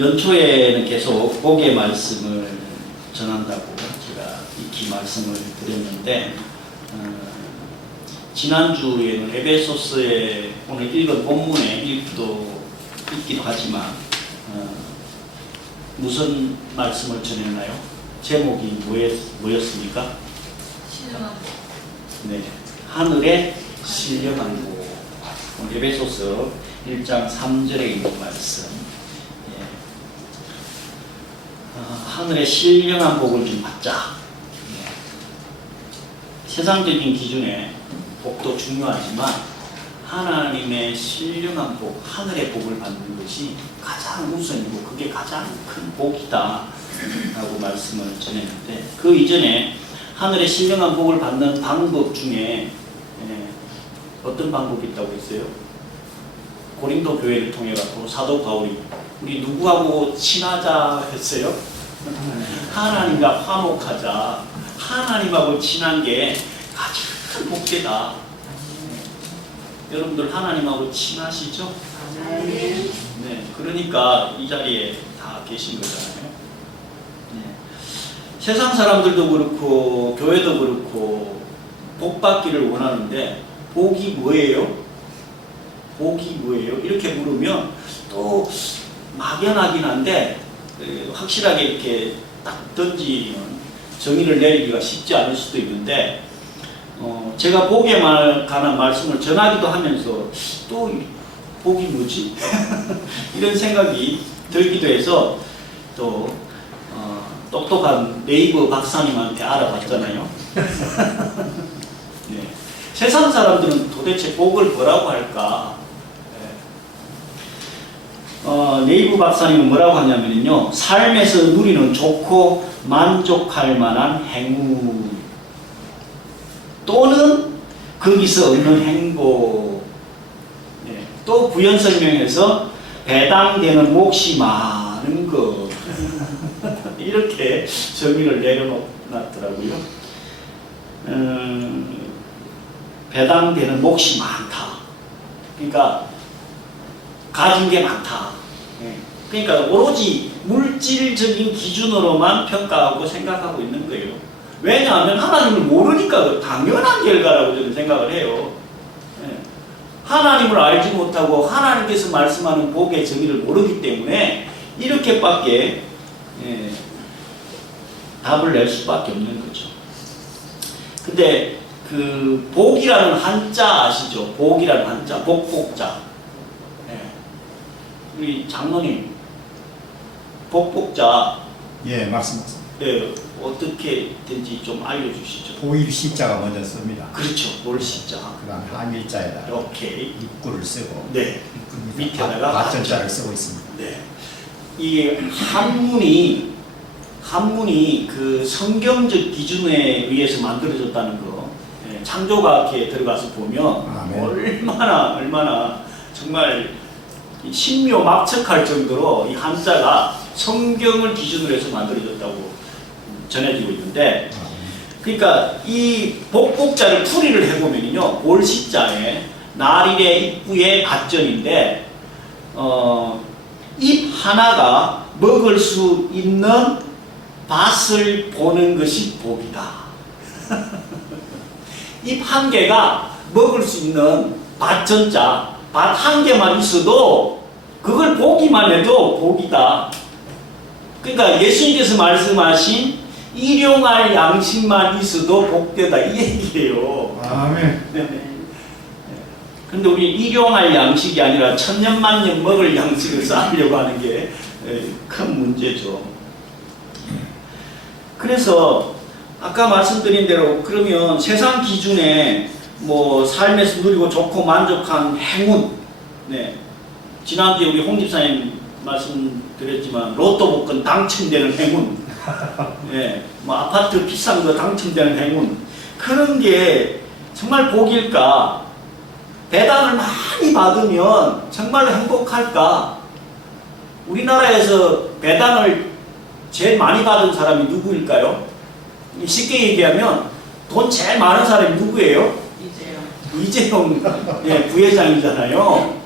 연초에는 계속 복의 말씀을 전한다고 제가 익히 말씀을 드렸는데 지난주에는 에베소서에 오늘 읽은 본문에 읽기도 하지만 무슨 말씀을 전했나요? 제목이 뭐였습니까? 신령한 네, 하늘의 신령한 복. 오늘 에베소서 1장 3절에 있는 말씀. 예. 하늘의 신령한 복을 좀 받자. 예. 세상적인 기준에 복도 중요하지만 하나님의 신령한 복, 하늘의 복을 받는 것이 가장 우선이고 그게 가장 큰 복이다 라고 말씀을 전했는데, 그 이전에 하늘의 신령한 복을 받는 방법 중에 어떤 방법이 있다고 했어요? 고린도 교회를 통해 갖고 사도 바울이 우리 누구하고 친하자 했어요? 하나님과 화목하자. 하나님하고 친한 게 가장 복되다. 여러분들 하나님하고 친하시죠? 네, 그러니까 이 자리에 다 계신 거잖아요. 네. 세상 사람들도 그렇고 교회도 그렇고 복 받기를 원하는데 복이 뭐예요? 복이 뭐예요? 이렇게 물으면 또 막연하긴 한데 확실하게 이렇게 딱 던지면 정의를 내리기가 쉽지 않을 수도 있는데 제가 복에 관한 말씀을 전하기도 하면서 또 복이 뭐지? 이런 생각이 들기도 해서 또 똑똑한 네이버 박사님한테 알아봤잖아요. 네. 세상 사람들은 도대체 복을 뭐라고 할까? 네이버 박사님은 뭐라고 하냐면요, 삶에서 누리는 좋고 만족할 만한 행운 또는 거기서 얻는 행복. 네. 또 부연 설명해서 배당되는 몫이 많은 것. 이렇게 정의를 내려놨더라고요. 배당되는 몫이 많다. 그러니까 가진 게 많다. 그러니까 오로지 물질적인 기준으로만 평가하고 생각하고 있는 거예요. 왜냐하면 하나님을 모르니까 당연한 결과라고 저는 생각을 해요. 하나님을 알지 못하고 하나님께서 말씀하는 복의 정의를 모르기 때문에 이렇게밖에 답을 낼 수밖에 없는 거죠. 근데 그 복이라는 한자 아시죠? 복이라는 한자, 복복자. 우리 장로님, 복복자. 예, 맞습니다. 네, 어떻게 된지 좀 알려주시죠. 보일 시자가 먼저 씁니다. 그렇죠, 볼 시자. 그다음 한일자에다가 오케이. 입구를 쓰고, 네. 밑에다가 받전자를 쓰고 있습니다. 네. 이 한문이 그 성경적 기준에 의해서 만들어졌다는 거, 창조과학에 들어가서 보면 얼마나 정말 신묘막측할 정도로 이 한자가 성경을 기준으로 해서 만들어졌다고 전해지고 있는데, 그러니까 이 복복자를 풀이를 해보면요, 볼시자에 나릴의 입구의 받전인데 입 하나가 먹을 수 있는 밭을 보는 것이 복이다. 입 한 개가 먹을 수 있는 밭전자, 밭 한 개만 있어도 그걸 보기만 해도 복이다. 그러니까 예수님께서 말씀하신 일용할 양식만 있어도 복되다, 이 얘기예요. 아멘. 그런데 우리 일용할 양식이 아니라 천년만년 먹을 양식을 쌓으려고 하는 게 큰 문제죠. 그래서 아까 말씀드린 대로 그러면 세상 기준에 뭐 삶에서 누리고 좋고 만족한 행운, 네. 지난주에 우리 홍 집사님 말씀드렸지만 로또 복권 당첨되는 행운, 네. 뭐 아파트 비싼 거 당첨되는 행운, 그런 게 정말 복일까? 배당을 많이 받으면 정말 행복할까? 우리나라에서 배당을 제일 많이 받은 사람이 누구일까요? 쉽게 얘기하면 돈 제일 많은 사람이 누구예요? 이재용 부회장이잖아요.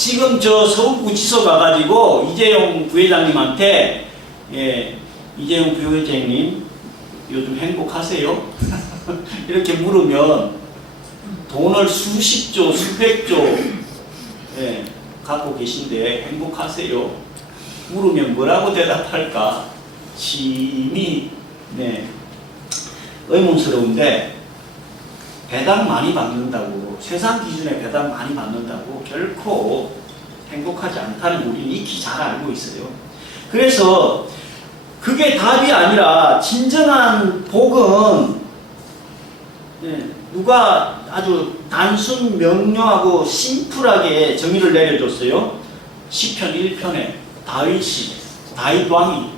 지금 저 서울구치소 가가지고 이재용 부회장님한테 이재용 부회장님 요즘 행복하세요? 이렇게 물으면 돈을 수십조, 수백조 갖고 계신데 행복하세요? 물으면 뭐라고 대답할까? 심히 의문스러운데 배당 많이 받는다고, 세상 기준에 배당 많이 받는다고 결코 행복하지 않다는 우리는 익히 잘 알고 있어요. 그래서 그게 답이 아니라 진정한 복은 누가 아주 단순 명료하고 심플하게 정의를 내려줬어요. 시편 1편에 다윗 왕이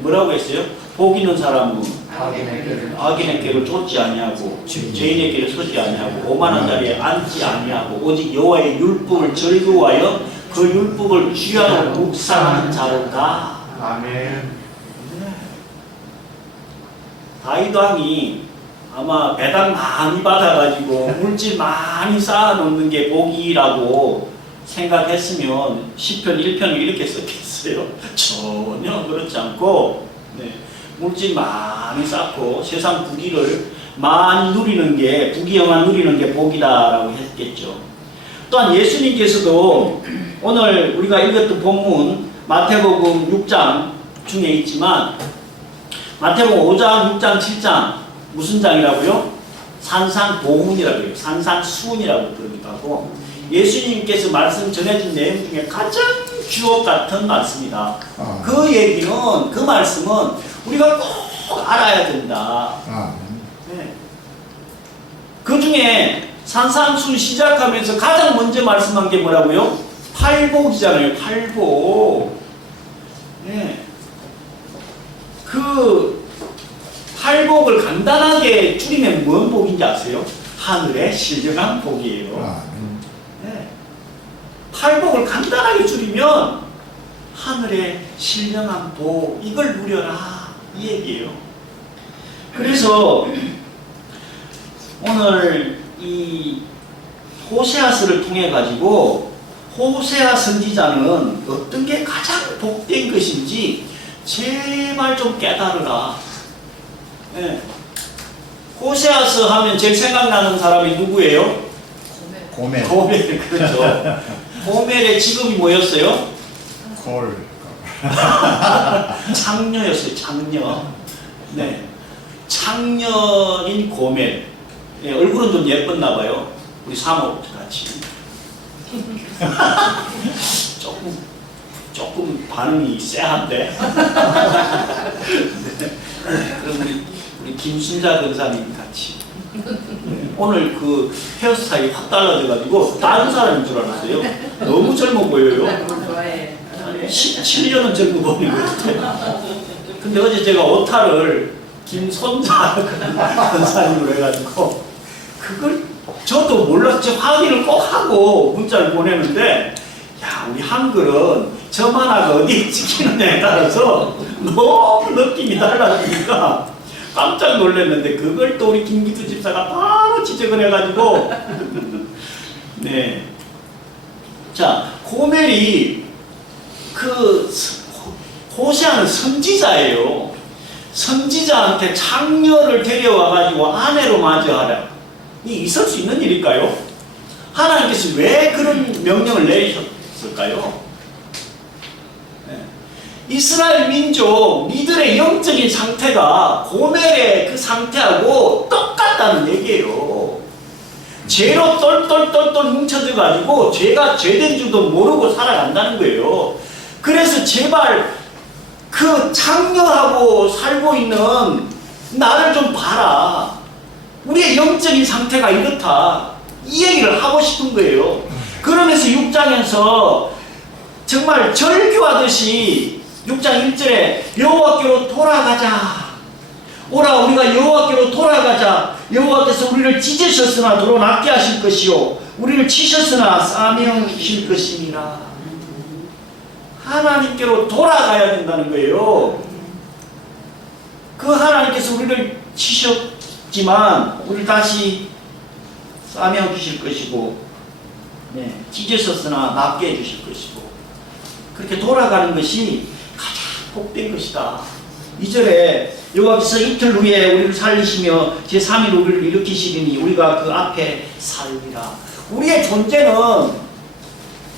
뭐라고 했어요? 복 있는 사람은 악인의 길을 쫓지 아니하고 죄인의 길을 서지 아니하고 오만한 자리에 앉지 아니하고 오직 여호와의 율법을 즐거워하여 그 율법을 주야로 묵상하는 자로다. 아멘. 다윗 왕이 아마 배당 많이 받아가지고 물질 많이 쌓아놓는 게 복이라고 생각했으면 시편 1편을 이렇게 썼겠어요. 전혀 그렇지 않고 물질 많이 쌓고 세상 부귀를 많이 누리는 게, 부귀영화 누리는 게 복이다라고 했겠죠. 또한 예수님께서도 오늘 우리가 읽었던 본문 마태복음 6장 중에 있지만 마태복음 5장, 6장, 7장 무슨 장이라고요? 산상보훈이라고 해요. 산상수훈이라고 그러기도 하고 예수님께서 말씀 전해준 내용 중에 가장 주옥 같은 말씀이다. 그 얘기는, 그 말씀은 우리가 꼭 알아야 된다. 그 중에 산상수훈 시작하면서 가장 먼저 말씀한 게 뭐라고요? 팔복이잖아요. 팔복. 그 팔복을 간단하게 줄이면 뭔 복인지 아세요? 하늘의 신령한 복이에요. 팔복을 간단하게 줄이면 하늘의 신령한 복, 이걸 누려라 이 얘기예요. 그래서 오늘 이 호세아서를 통해 가지고 호세아 선지자는 어떤 게 가장 복된 것인지 제발 좀 깨달으라. 호세아서 하면 제일 생각나는 사람이 누구예요? 고멜. 그렇죠. 고멜의 직업이 뭐였어요? 창녀였어요. 창녀. 창녀인 고멜. 얼굴은 좀 예뻤나 봐요. 우리 사모 같이. 조금 반응이 쎄한데. 그럼 우리 김순자 권사님 같이. 오늘 그 헤어스타일이 확 달라져가지고 다른 사람인 줄 알았어요. 너무 젊어 보여요. 17년은 젊어 보이는 것 같아요. 근데 어제 제가 오타를 김손자 권사님으로 해가지고 그걸 저도 몰랐죠. 확인을 꼭 하고 문자를 보내는데 야, 우리 한글은 점 하나가 어디에 찍히느냐에 따라서 너무 느낌이 달라지니까 깜짝 놀랐는데 그걸 또 우리 김기수 집사가 바로 지적을 해가지고 자, 고멜이 그 호세아는 선지자예요. 선지자한테 창녀를 데려와가지고 아내로 맞이하라. 이 있을 수 있는 일일까요? 하나님께서 왜 그런 명령을 내리셨을까요? 이스라엘 민족, 이들의 영적인 상태가 고멜의 그 상태하고 똑같다는 얘기예요. 죄로 똘똘똘똘 뭉쳐져가지고 죄가 죄된 줄도 모르고 살아간다는 거예요. 그래서 제발 그 창녀하고 살고 있는 나를 좀 봐라. 우리의 영적인 상태가 이렇다. 이 얘기를 하고 싶은 거예요. 그러면서 6장에서 정말 절규하듯이 6장 1절에 여호와께로 돌아가자. 오라 우리가 여호와께로 돌아가자. 여호와께서 우리를 찢으셨으나 도로 낫게 하실 것이요 우리를 치셨으나 싸매실 것이니라. 하나님께로 돌아가야 된다는 거예요. 그 하나님께서 우리를 치셨지만 우리를 다시 싸매어 주실 것이고 네, 찢으셨으나 낫게 해주실 것이고 그렇게 돌아가는 것이 가장 복된 것이다. 2절에 여호와께서 이틀 후에 우리를 살리시며 제3일 우리를 일으키시리니 우리가 그 앞에 살리라. 우리의 존재는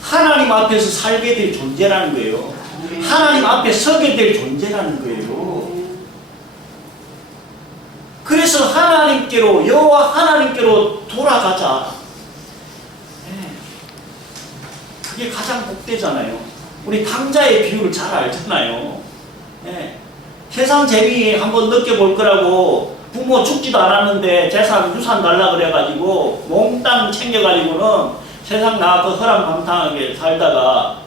하나님 앞에서 살게 될 존재라는 거예요. 하나님 앞에 서게 될 존재라는 거예요. 그래서 하나님께로, 여호와 하나님께로 돌아가자. 그게 가장 복되잖아요. 우리 탕자의 비유를 잘 알잖아요. 세상 재미 한번 느껴볼 거라고 부모 죽지도 않았는데 재산, 유산 달라 그래가지고 몽땅 챙겨가지고는 세상 나가서 허랑방탕하게 살다가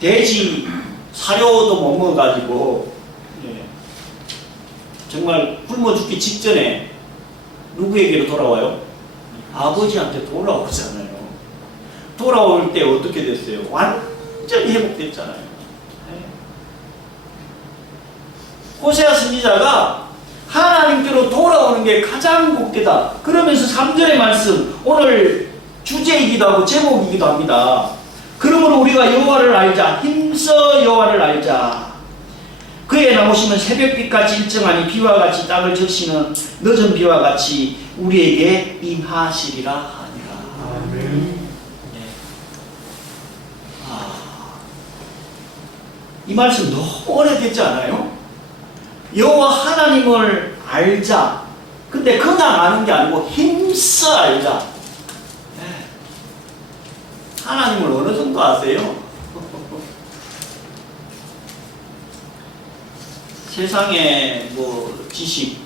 돼지 사료도 못 먹어가지고 정말 굶어 죽기 직전에 누구에게로 돌아와요? 아버지한테 돌아오잖아요. 돌아올 때 어떻게 됐어요? 완전히 회복됐잖아요. 호세아 선지자가 하나님께로 돌아오는 게 가장 복되다. 그러면서 3절의 말씀, 오늘 주제이기도 하고 제목이기도 합니다. 그러므로 우리가 여호와를 알자. 힘써 여호와를 알자. 그의 나오시면 새벽빛같이 일정하니 비와 같이 땅을 적시는 늦은 비와 같이 우리에게 임하시리라 하니라. 아멘. 이 말씀 너무 오래됐지 않아요? 여호와 하나님을 알자. 근데 그냥 아는 게 아니고 힘써 알자. 하나님을 어느 정도 아세요? 세상에 뭐 지식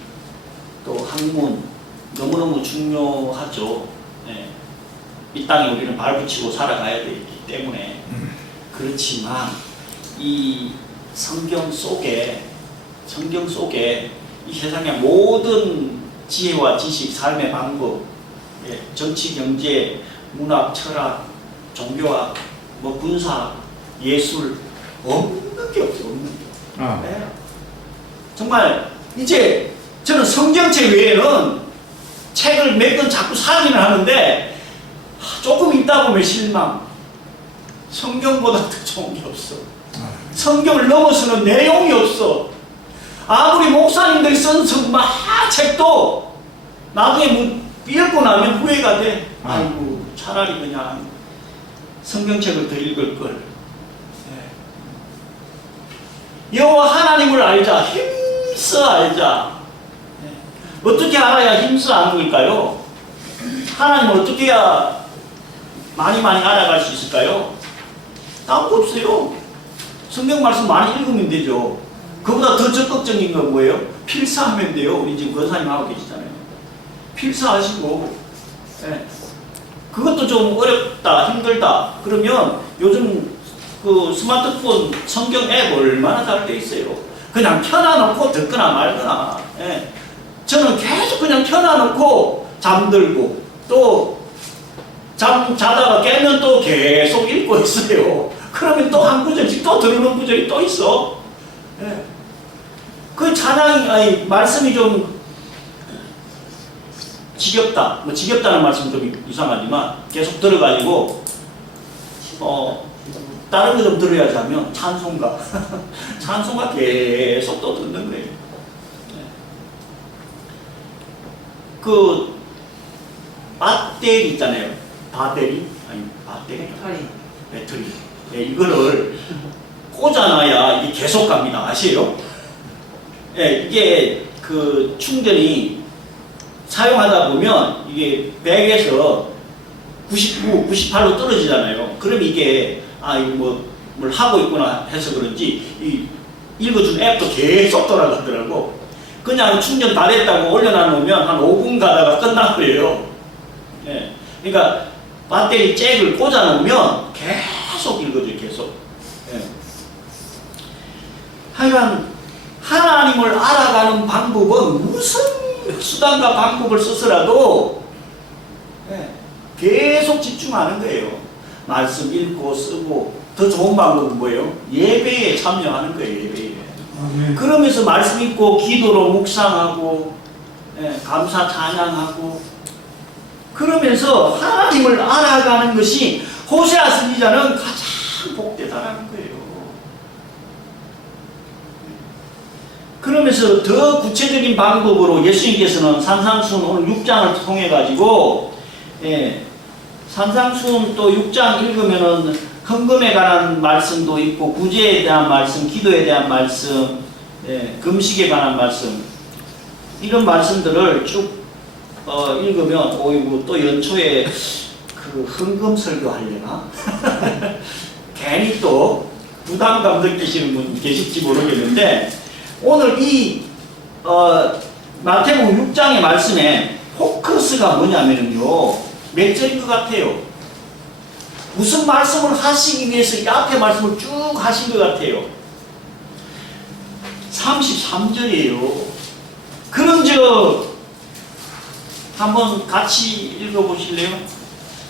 또 학문 너무너무 중요하죠. 이 땅에 우리는 발붙이고 살아가야 되기 때문에. 그렇지만 이 성경 속에 이 세상의 모든 지혜와 지식, 삶의 방법, 정치, 경제, 문학, 철학, 종교학, 뭐 군사, 예술 없는 게 없어요. 없는 게. 정말 이제 저는 성경책 외에는 책을 몇 권 자꾸 사기는 하는데 조금 있다 보면 실망. 성경보다 더 좋은 게 없어. 성경을 넘어서는 내용이 없어. 아무리 목사님들이 쓴 책도 나중에 읽고 나면 후회가 돼. 아이고 차라리 그냥 성경책을 더 읽을 걸. 여호와 하나님을 알자. 힘써 알자. 어떻게 알아야 힘써 아는 걸까요? 하나님을 어떻게 해야 많이 알아갈 수 있을까요? 아무것도 없어요. 성경 말씀 많이 읽으면 되죠. 그보다 더 적극적인 건 뭐예요? 필사하면 돼요. 우리 지금 권사님 하고 계시잖아요. 필사하시고. 그것도 좀 어렵다, 힘들다. 그러면 요즘 그 스마트폰 성경 앱 얼마나 잘 돼 있어요. 그냥 켜놔놓고 듣거나 말거나. 저는 계속 그냥 켜놔놓고 잠들고 또 자다가 깨면 또 계속 읽고 있어요. 그러면 또 한 구절씩 또 들어오는 구절이 또 있어. 그 찬양이, 말씀이 좀 지겹다. 뭐 지겹다는 말씀이 좀 이상하지만 계속 들어가지고, 다른 거 좀 들어야지 하면 찬송가. 찬송가 계속 또 듣는 거예요. 그, 배터리 있잖아요. 배터리? 아니, 배터리. 이거를 꽂아놔야 이게 계속 갑니다. 아시에요? 이게 그 충전이 사용하다 보면 이게 100에서 99, 98로 떨어지잖아요. 그럼 이게 이거 뭘 하고 있구나 해서 그런지 읽어준 앱도 계속 돌아가더라고. 그냥 충전 다 됐다고 올려놔놓으면 한 5분 가다가 끝나버려요. 그러니까 배터리 잭을 꽂아놓으면 계속 읽어줘요. 계속. 하여간 하나님을 알아가는 방법은 무슨 수단과 방법을 써서라도 계속 집중하는 거예요. 말씀 읽고 쓰고. 더 좋은 방법은 뭐예요? 예배에 참여하는 거예요. 예배에. 그러면서 말씀 읽고 기도로 묵상하고 감사 찬양하고 그러면서 하나님을 알아가는 것이 호세아 선지자는 가장 복되다라는 거예요. 그러면서 더 구체적인 방법으로 예수님께서는 산상수훈 오늘 6장을 통해 가지고 산상수훈 또 6장 읽으면은 헌금에 관한 말씀도 있고 구제에 대한 말씀, 기도에 대한 말씀, 금식에 관한 말씀 이런 말씀들을 쭉 읽으면 이거 또 연초에 그 헌금 설교하려나? 괜히 또 부담감 느끼시는 분 계실지 모르겠는데 오늘 이 마태복음 6장의 말씀에 포커스가 뭐냐면요 몇 절인 것 같아요? 무슨 말씀을 하시기 위해서 이 앞에 말씀을 쭉 하신 것 같아요? 33절이에요. 그런즉 한번 같이 읽어보실래요?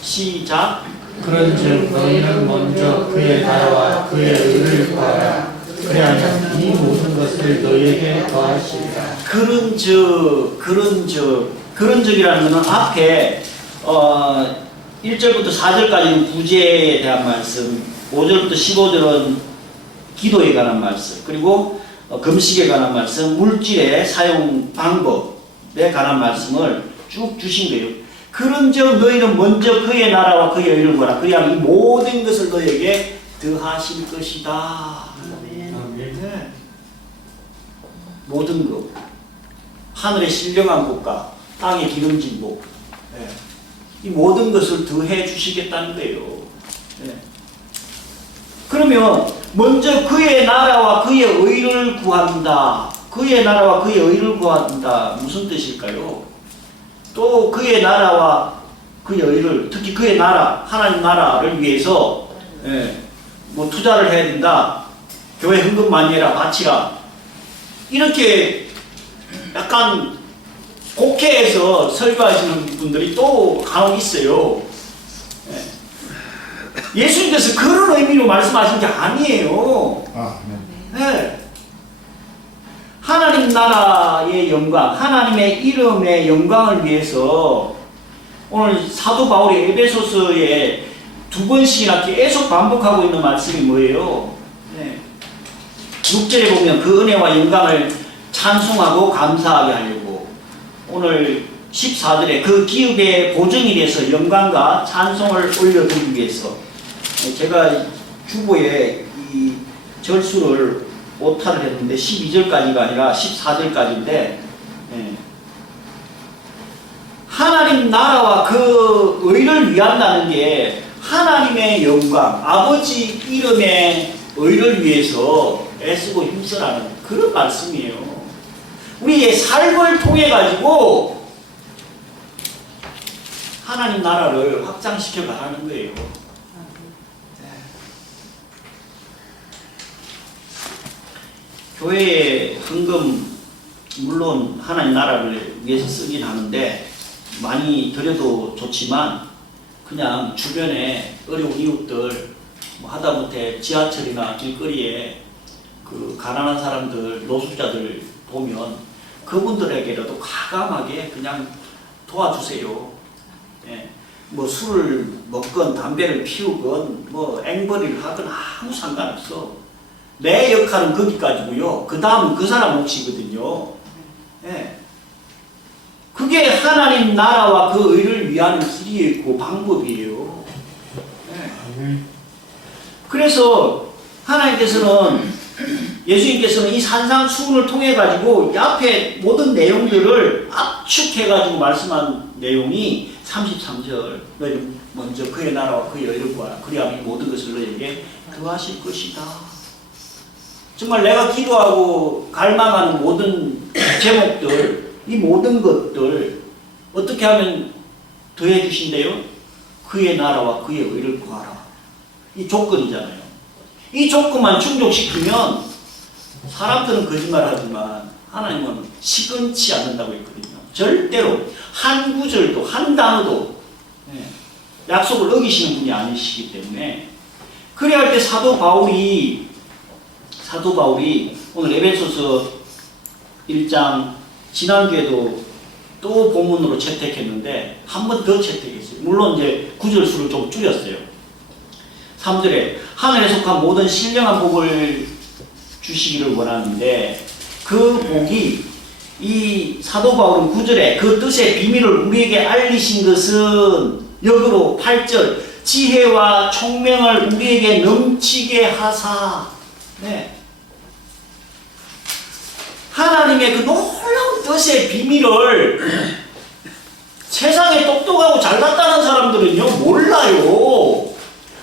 시작. 그런즉 너희는 먼저 그의 나라와 그의 의를 구하라. 그리하면 이 모든 것을 너희에게 더하시리라. 그런즉이라는 것은 앞에 1절부터 4절까지는 구제에 대한 말씀, 5절부터 15절은 기도에 관한 말씀, 그리고 금식에 관한 말씀, 물질의 사용 방법에 관한 말씀을 쭉 주신 거예요. 그런즉 너희는 먼저 그의 나라와 그의 의를 구하라. 그리하면 이 모든 것을 너희에게 더하실 것이다. 네. 모든 것. 하늘의 신령한 국가, 땅의 기름진 복. 네. 이 모든 것을 더해 주시겠다는 거예요. 네. 그러면 먼저 그의 나라와 그의 의를 구한다. 그의 나라와 그의 의를 구한다. 무슨 뜻일까요? 또 그의 나라와 그의 의를, 특히 그의 나라, 하나님 나라를 위해서 뭐 투자를 해야 된다. 교회 헌금 많이 해라, 바치라. 이렇게 약간 곡해해서 설교하시는 분들이 또 간혹 있어요. 예수님께서 그런 의미로 말씀하신 게 아니에요. 네. 하나님 나라의 영광, 하나님의 이름의 영광을 위해서 오늘 사도 바울이 에베소서에 2번씩이나 계속 반복하고 있는 말씀이 뭐예요? 6절에 보면 그 은혜와 영광을 찬송하고 감사하게 하려고, 오늘 14절에 그 기업의 보증이 돼서 영광과 찬송을 올려드리기 위해서, 제가 주보에 이 절수를 오타를 했는데 12절까지가 아니라 14절까지인데 하나님 나라와 그 의를 위한다는 게 하나님의 영광, 아버지 이름의 의를 위해서 애쓰고 힘쓰라는 그런 말씀이에요. 우리의 삶을 통해 가지고 하나님 나라를 확장시켜 가라는 거예요. 교회의 헌금 물론 하나님 나라를 위해서 쓰긴 하는데 많이 드려도 좋지만 그냥 주변에 어려운 이웃들 뭐 하다못해 지하철이나 길거리에 그 가난한 사람들, 노숙자들 보면 그분들에게라도 과감하게 그냥 도와주세요. 뭐 술을 먹건 담배를 피우건 뭐 앵벌이를 하건 아무 상관없어. 내 역할은 거기까지고요. 그 다음은 그 사람 몫이거든요. 그게 하나님 나라와 그 의를 위하는 길이고 방법이에요. 그래서 하나님께서는, 예수님께서는 이 산상수훈을 통해 가지고 앞에 모든 내용들을 압축해 가지고 말씀한 내용이 33절, 너희는 먼저 그의 나라와 그의 의를 구하라. 그리하면 이 모든 것을 너희에게 더하실 것이다. 정말 내가 기도하고 갈망하는 모든 제목들, 이 모든 것들 어떻게 하면 더해 주신대요? 그의 나라와 그의 의를 구하라. 이 조건이잖아요. 이 조건만 충족시키면 사람들은 거짓말하지만 하나님은 시건치 않는다고 했거든요. 절대로 한 구절도 한 단어도 약속을 어기시는 분이 아니시기 때문에, 그래야 할 때 사도 바울이 오늘 에베소서 1장, 지난주에도 또 본문으로 채택했는데 한 번 더 채택했어요. 물론 이제 구절 수를 좀 줄였어요. 3절에 하늘에 속한 모든 신령한 복을 주시기를 원하는데 그 복이 이 사도 바울은 9절에 그 뜻의 비밀을 우리에게 알리신 것은 역으로 8절 지혜와 총명을 우리에게 넘치게 하사. 네. 하나님의 그 놀라운 뜻의 비밀을 세상에 똑똑하고 잘 갔다는 사람들은요 몰라요.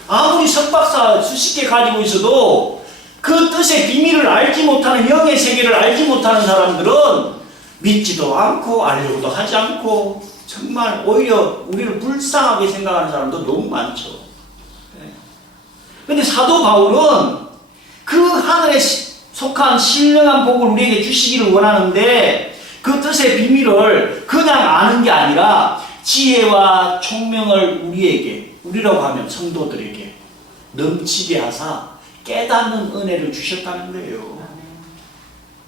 아무리 석박사 수십 개 가지고 있어도 그 뜻의 비밀을 알지 못하는, 영의 세계를 알지 못하는 사람들은 믿지도 않고 알려고도 하지 않고 정말 오히려 우리를 불쌍하게 생각하는 사람도 너무 많죠. 그런데 사도 바울은 그 하늘에 속한 신령한 복을 우리에게 주시기를 원하는데 그 뜻의 비밀을 그냥 아는 게 아니라 지혜와 총명을 우리라고 하면 성도들에게 넘치게 하사 깨닫는 은혜를 주셨다는 거예요.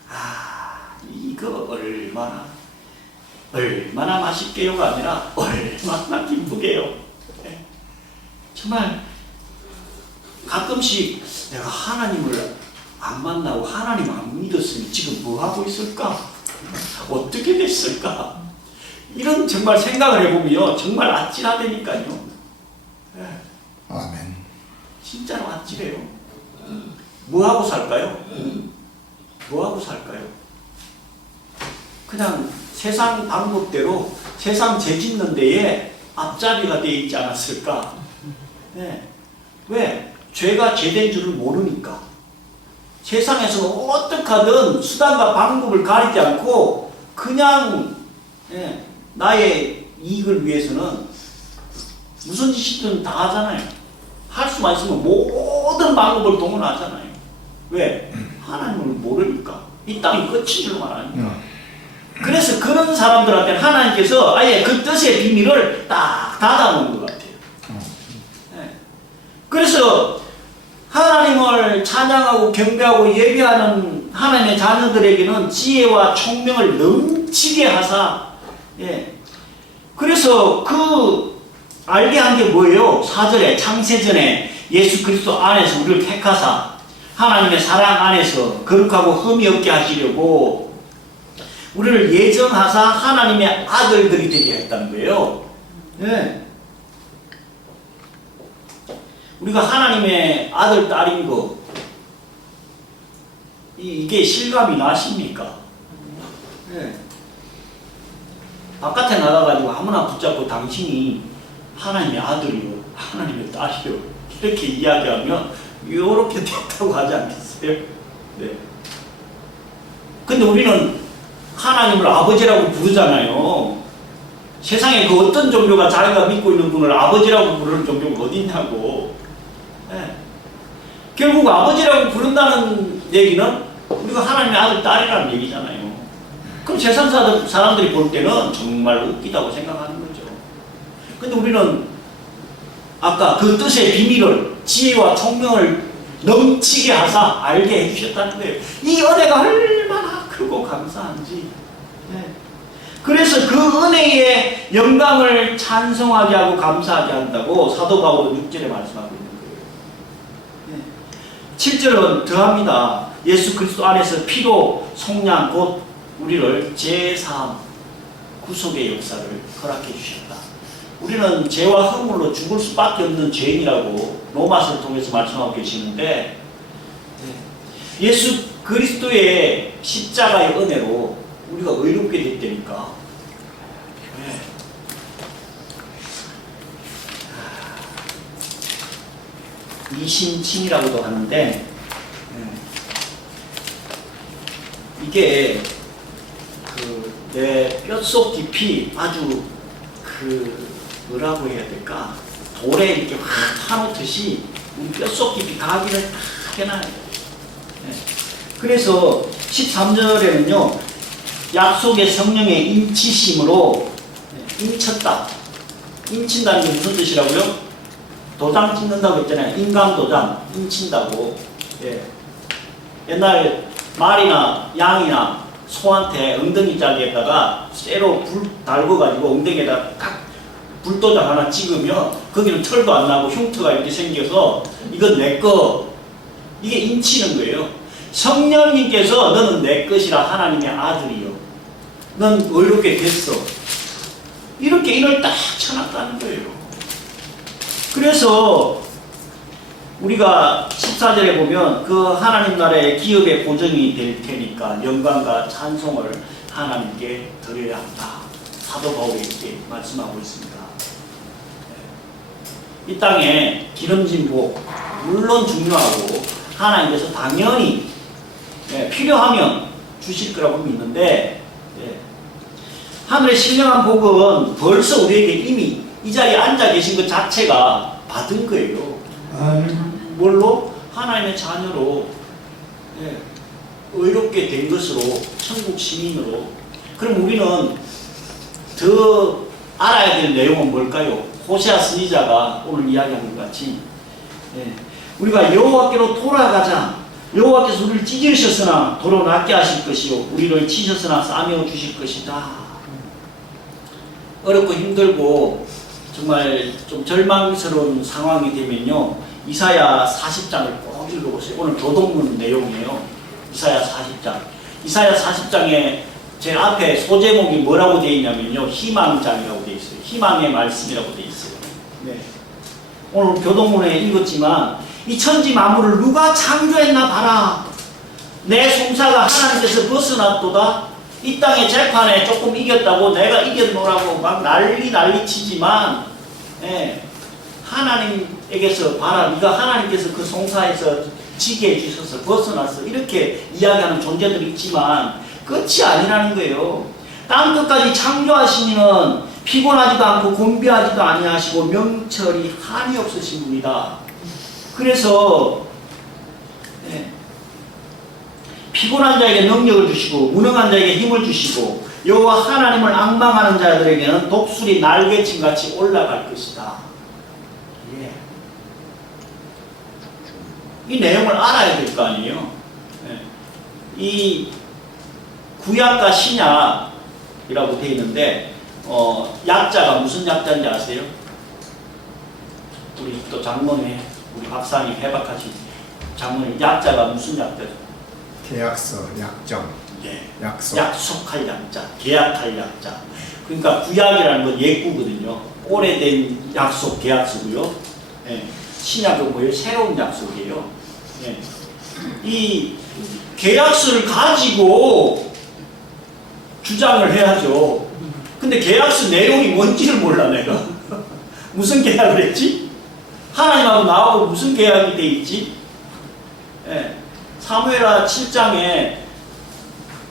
아, 이거 얼마나 맛있게요가 아니라 얼마나 기쁘게요. 네. 정말 가끔씩 내가 하나님을 안 만나고 하나님 안 믿었으면 지금 뭐 하고 있을까? 어떻게 됐을까? 이런 정말 생각을 해보면 정말 아찔하다니까요. 네. 아멘. 진짜로 아찔해요. 뭐 하고 살까요? 뭐 하고 살까요? 그냥 세상 방법대로 세상 죄짓는 데에 앞잡이가 되어 있지 않았을까? 네. 왜? 죄가 죄된 줄을 모르니까. 세상에서 어떻게 하든 수단과 방법을 가리지 않고 그냥 나의 이익을 위해서는 무슨 짓이든 다 하잖아요. 할 수만 있으면 모든 방법을 동원하잖아요. 왜? 하나님을 모르니까. 이 땅이 끝인 줄만 아니까. 그래서 그런 사람들한테는 하나님께서 아예 그 뜻의 비밀을 딱 닫아놓은 것 같아요. 네. 그래서 하나님을 찬양하고 경배하고 예배하는 하나님의 자녀들에게는 지혜와 총명을 넘치게 하사, 그래서 그 알게 한 게 뭐예요? 4절에 창세전에 예수 그리스도 안에서 우리를 택하사 하나님의 사랑 안에서 거룩하고 흠이 없게 하시려고 우리를 예정하사 하나님의 아들들이 되게 했다는 거예요. 네. 우리가 하나님의 아들, 딸인 거 이게 실감이 나십니까? 네. 바깥에 나가가지고 아무나 붙잡고 당신이 하나님의 아들이요, 하나님의 딸이요 이렇게 이야기하면 이렇게 됐다고 하지 않겠어요? 네. 근데 우리는 하나님을 아버지라고 부르잖아요. 세상에 그 어떤 종교가 자기가 믿고 있는 분을 아버지라고 부르는 종교가 어디 있냐고. 네. 결국 아버지라고 부른다는 얘기는 우리가 하나님의 아들, 딸이라는 얘기잖아요. 그럼 세상 사람들이 볼 때는 정말 웃기다고 생각하는 거죠. 근데 우리는 아까 그 뜻의 비밀을 지혜와 총명을 넘치게 하사 알게 해주셨다는 거예요. 이 은혜가 얼마나 크고 감사한지. 네. 그래서 그 은혜의 영광을 찬송하게 하고 감사하게 한다고 사도 바울은 6절에 말씀하고 있는 거예요. 7절은 더합니다. 예수 그리스도 안에서 피로 속량 곧 우리를 제3 구속의 역사를 허락해 주셨다. 우리는 죄와 허물로 죽을 수밖에 없는 죄인이라고 로마서를 통해서 말씀하고 계시는데 예수 그리스도의 십자가의 은혜로 우리가 의롭게 됐다니까. 이신칭이라고도 하는데 이게 내 뼛속 깊이 아주 뭐라고 해야 될까? 돌에 이렇게 확 파놓듯이 우리 뼛속 깊이 가기를 딱 해놔요. 그래서 13절에는요 약속의 성령의 인치심으로 인쳤다. 인친다는 게 무슨 뜻이라고요? 도장 찍는다고 했잖아요. 인감 도장 인친다고. 옛날 말이나 양이나 소한테 엉덩이 자리에다가 쇠로 불 달궈가지고 엉덩이에다 딱 불도장 하나 찍으면 거기는 털도 안 나고 흉터가 이렇게 생겨서 이건 내 거, 이게 인치는 거예요. 성령님께서 너는 내 것이라 하나님의 아들이요, 넌 의롭게 됐어, 이렇게 인을 딱 쳐놨다는 거예요. 그래서 우리가 14절에 보면 그 하나님 나라의 기업의 보정이 될 테니까 영광과 찬송을 하나님께 드려야 한다. 사도 바울이 이렇게 말씀하고 있습니다. 이 땅에 기름진 복 물론 중요하고 하나님께서 당연히 필요하면 주실 거라고 믿는데, 하늘의 신령한 복은 벌써 우리에게 이미 이 자리에 앉아 계신 것 자체가 받은 거예요. 뭘로? 하나님의 자녀로, 의롭게 된 것으로, 천국 시민으로. 그럼 우리는 더 알아야 될 내용은 뭘까요? 호세아 선지자가 오늘 이야기한 것 같이, 우리가 여호와께로 돌아가자. 여호와께서 우리를 찢으셨으나 도로 낫게 하실 것이요 우리를 치셨으나 싸매어 주실 것이다. 어렵고 힘들고 정말 좀 절망스러운 상황이 되면요, 이사야 40장을 꼭 읽어보세요. 오늘 교동문 내용이에요. 이사야 40장. 이사야 40장에 제 앞에 소제목이 뭐라고 되어 있냐면요, 희망장이라고 되어 있어요. 희망의 말씀이라고 되어 있어요. 네. 오늘 교동문에 읽었지만 이 천지 만물을 누가 창조했나 봐라. 내 송사가 하나님께서 벗어났도다. 이 땅의 재판에 조금 이겼다고 내가 이겼노라고 막 난리 치지만, 하나님에게서 봐라, 네가 하나님께서 그 송사에서 지게 해주셔서 벗어났어, 이렇게 이야기하는 존재들이 있지만 끝이 아니라는 거예요. 땅 끝까지 창조하시니는 피곤하지도 않고 곤비하지도 아니하시고 명철이 한이 없으신 분이다. 그래서 피곤한 자에게 능력을 주시고 무능한 자에게 힘을 주시고 여호와 하나님을 앙망하는 자들에게는 독수리 날개침같이 올라갈 것이다. 이 내용을 알아야 될 거 아니에요. 이 구약과 신약이라고 되어 있는데, 약자가 무슨 약자인지 아세요? 우리 또 장모님, 우리 박사님 해박하신 장모님, 약자가 무슨 약자죠? 계약서, 약정, 약속. 약속할 약자, 계약할 약자. 그러니까 구약이라는 건 옛구거든요. 오래된 약속, 계약서고요. 신약은 뭐예요? 새로운 약속이에요. 이 계약서를 가지고 주장을 해야죠. 근데 계약서 내용이 뭔지를 몰라 내가. 무슨 계약을 했지? 하나님하고 나하고 무슨 계약이 돼 있지? 사무엘하 7장에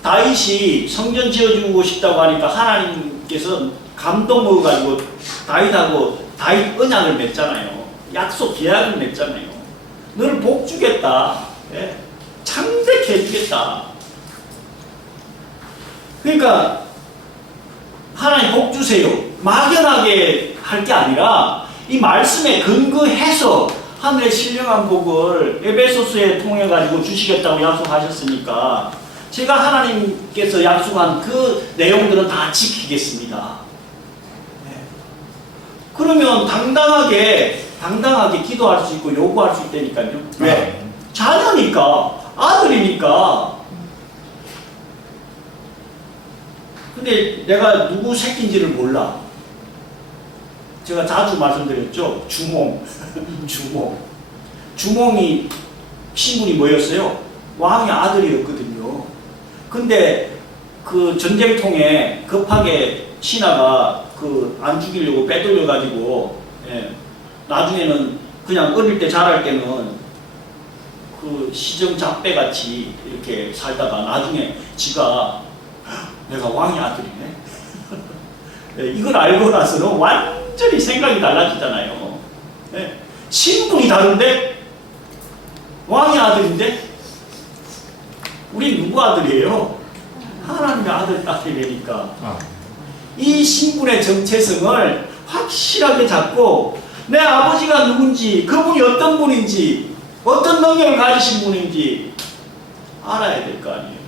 다윗이 성전 지어주고 싶다고 하니까 하나님께서 감동 먹어가지고 다윗 언약을 맺잖아요. 약속 계약을 맺잖아요. 너를 복 주겠다. 창대케 해주겠다. 그러니까 하나님 복 주세요, 막연하게 할 게 아니라 이 말씀에 근거해서 하늘의 신령한 복을 에베소서에 통해 가지고 주시겠다고 약속하셨으니까 제가 하나님께서 약속한 그 내용들은 다 지키겠습니다. 그러면 당당하게 기도할 수 있고 요구할 수 있다니까요. 왜? 자녀니까, 아들이니까. 근데 내가 누구 새끼인지를 몰라. 제가 자주 말씀드렸죠. 주몽이 신분이 뭐였어요? 왕의 아들이었거든요. 근데 그 전쟁통에 급하게 신하가 안 죽이려고 빼돌려가지고, 나중에는 그냥 어릴 때 자랄 때는 그 시정잡배같이 이렇게 살다가 나중에 지가 내가 왕의 아들이네. 이걸 알고 나서는 완전히 생각이 달라지잖아요. 신분이 다른데 왕의 아들인데 우리 누구 아들이에요? 하나님의 아들 딸이니까. 이 신분의 정체성을 확실하게 잡고 내 아버지가 누군지, 그분이 어떤 분인지, 어떤 능력을 가지신 분인지 알아야 될 거 아니에요.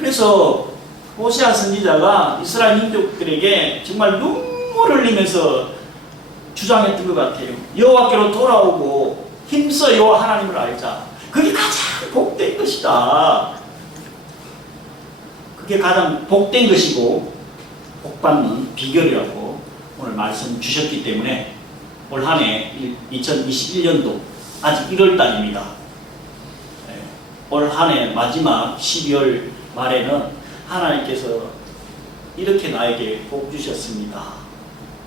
그래서 호세아 선지자가 이스라엘 민족들에게 정말 눈물을 흘리면서 주장했던 것 같아요. 여호와께로 돌아오고 힘써 여호와 하나님을 알자. 그게 가장 복된 것이다. 그게 가장 복된 것이고 복받는 비결이라고 오늘 말씀 주셨기 때문에 올 한 해 2021년도 아직 1월달입니다. 올 한 해 마지막 12월 말에는 하나님께서 이렇게 나에게 복 주셨습니다.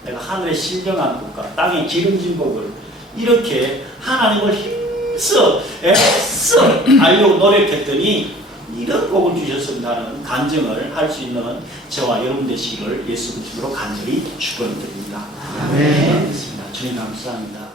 내가 하늘의 신령한 복과 땅의 기름진 복을 이렇게 하나님을 힘써 애써 알려고 노력했더니 이런 복을 주셨습니다는 간증을 할 수 있는 저와 여러분 되시기를 예수 그리스도로 간절히 축원드립니다. 아멘. 주님 감사합니다.